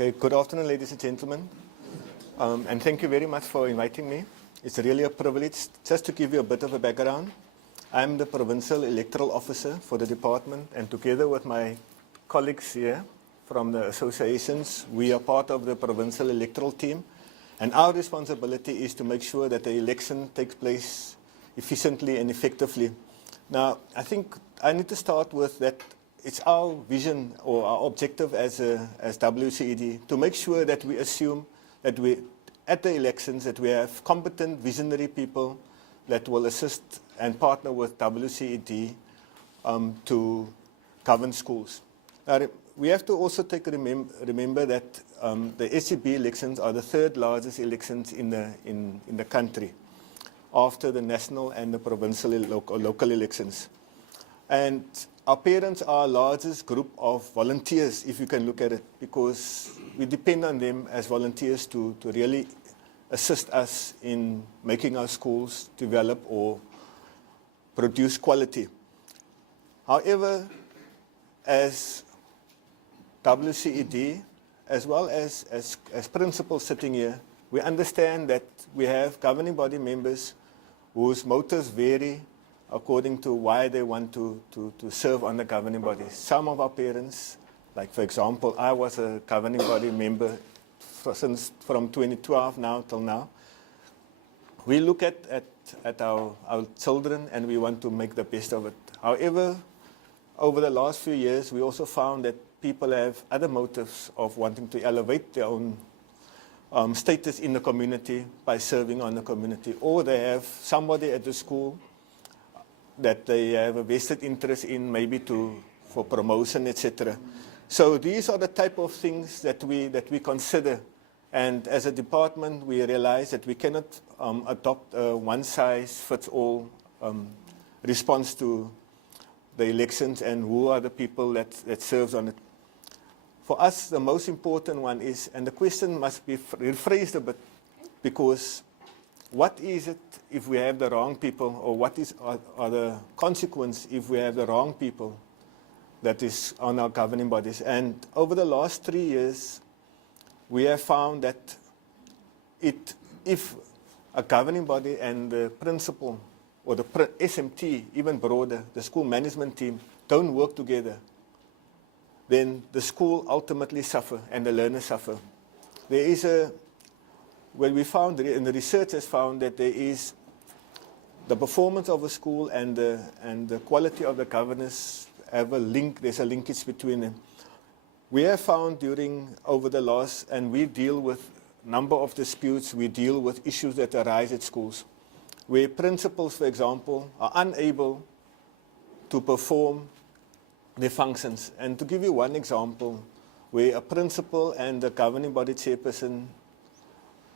Okay, good afternoon, ladies and gentlemen, and thank you very much for inviting me. It's really a privilege. Just to give you a bit of a background, I'm the Provincial Electoral Officer for the department, and together with my colleagues here from the associations, we are part of the Provincial Electoral Team, and our responsibility is to make sure that the election takes place efficiently and effectively. Now, I think I need to start with that. It's our vision or our objective as WCED to make sure that we assume that at the elections that we have competent, visionary people that will assist and partner with WCED to govern schools. Now, we have to also remember that the SGB elections are the third largest elections in the country, after the national and the provincial local elections. And our parents are our largest group of volunteers, if you can look at it, because we depend on them as volunteers to really assist us in making our schools develop or produce quality. However, as WCED, as well as principals sitting here, we understand that we have governing body members whose motives vary according to why they want to serve on the governing body. Some of our parents, like for example, I was a governing body member from 2012 now till now. We look at our children and we want to make the best of it. However, over the last few years, we also found that people have other motives of wanting to elevate their own status in the community by serving on the community, or they have somebody at the school that they have a vested interest in, maybe for promotion, etc. So these are the type of things that we consider, and as a department, we realize that we cannot adopt a one-size-fits-all response to the elections and who are the people that serves on it. For us, the most important one is, and the question must be rephrased a bit, because what is it if we have the wrong people, or what are the consequences if we have the wrong people that is on our governing bodies? And over the last 3 years, we have found that if a governing body and the principal, or the SMT, even broader, the school management team, don't work together, then the school ultimately suffer and the learners suffer. There is well, we found, and the research has found, that there is the performance of a school and the quality of the governance have a link. There's a linkage between them. We have found over the last, and we deal with a number of disputes, we deal with issues that arise at schools, where principals, for example, are unable to perform their functions. And to give you one example, where a principal and the governing body chairperson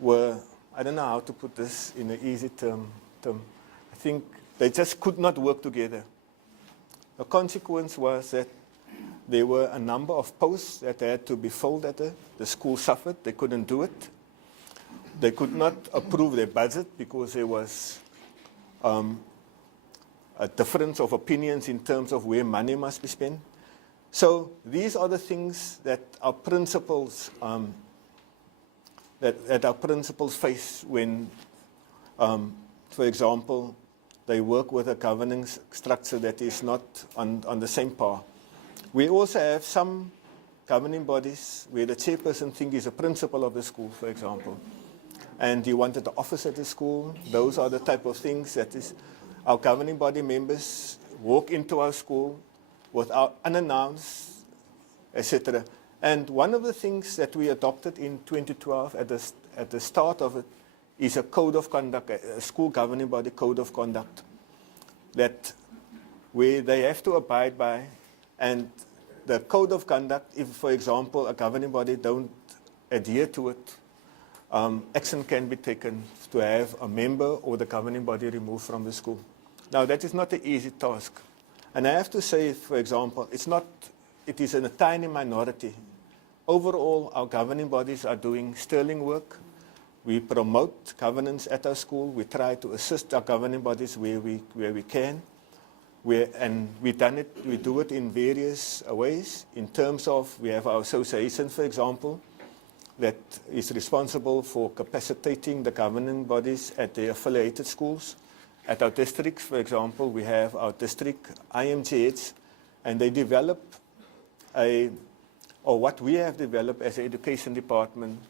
were, I don't know how to put this in an easy term. I think they just could not work together. The consequence was that there were a number of posts that had to be filled at the school suffered. They couldn't do it. They could not approve their budget because there was a difference of opinions in terms of where money must be spent. So these are the things that our principals that our principals face when, for example, they work with a governing structure that is not on the same par. We also have some governing bodies where the chairperson thinks he's a principal of the school, for example, and he wanted the office at the school. Those are the type of things that is our governing body members walk into our school without unannounced, etc. And one of the things that we adopted in 2012 at the start of it is a code of conduct, a school governing body code of conduct, where they have to abide by. And the code of conduct, if, for example, a governing body don't adhere to it, action can be taken to have a member or the governing body removed from the school. Now, that is not an easy task. And I have to say, for example, it is in a tiny minority. Overall, our governing bodies are doing sterling work. We promote governance at our school. We try to assist our governing bodies where we can. And we do it in various ways. In terms of, we have our associations, for example, that is responsible for capacitating the governing bodies at the affiliated schools. At our districts, for example, we have our district IMGs, and they develop what we have developed as an education department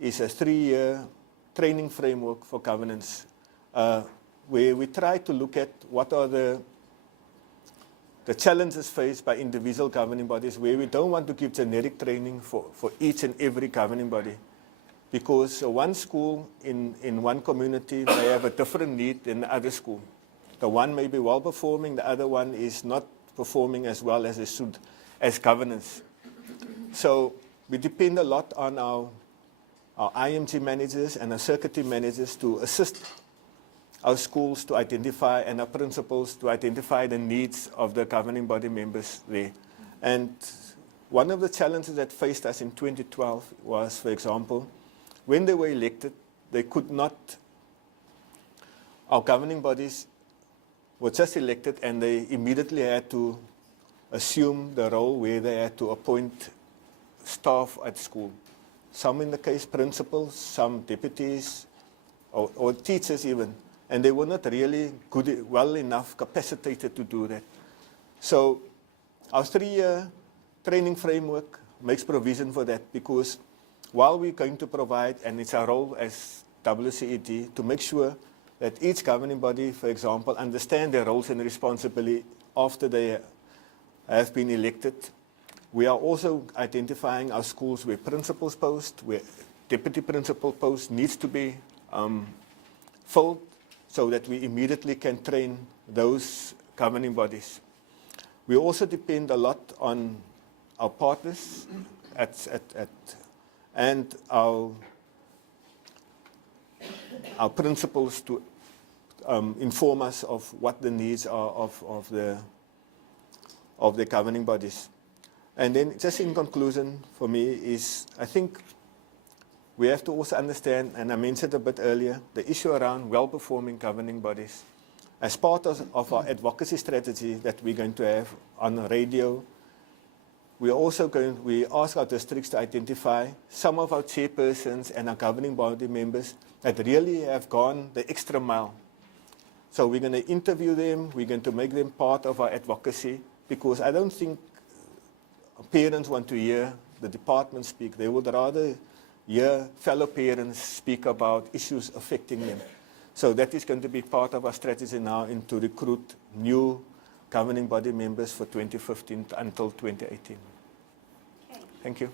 is a 3-year training framework for governance, where we try to look at what are the challenges faced by individual governing bodies, where we don't want to give generic training for each and every governing body, because one school in one community may have a different need than the other school. The one may be well performing, the other one is not performing as well as it should as governance. So we depend a lot on our IMG managers and our circuit team managers to assist our schools to identify, and our principals to identify the needs of the governing body members there. And one of the challenges that faced us in 2012 was, for example, when they were elected, they could not, our governing bodies were just elected and they immediately had to assume the role where they had to appoint staff at school. Some in the case principals, some deputies, or teachers even. And they were not really well enough capacitated to do that. So our 3-year training framework makes provision for that, because while we're going to provide, and it's our role as WCED to make sure that each governing body, for example, understand their roles and responsibility after they have been elected, we are also identifying our schools where principals post, where deputy principal post needs to be filled, so that we immediately can train those governing bodies. We also depend a lot on our partners and our principals to inform us of what the needs are of the governing bodies. And then just in conclusion for me is, I think we have to also understand, and I mentioned a bit earlier, the issue around well-performing governing bodies. As part of our advocacy strategy that we're going to have on radio, we ask our districts to identify some of our chairpersons and our governing body members that really have gone the extra mile. So we're going to interview them, we're going to make them part of our advocacy, because I don't think parents want to hear the department speak. They would rather hear fellow parents speak about issues affecting them. So that is going to be part of our strategy now, to recruit new governing body members for 2015 until 2018. Okay. Thank you.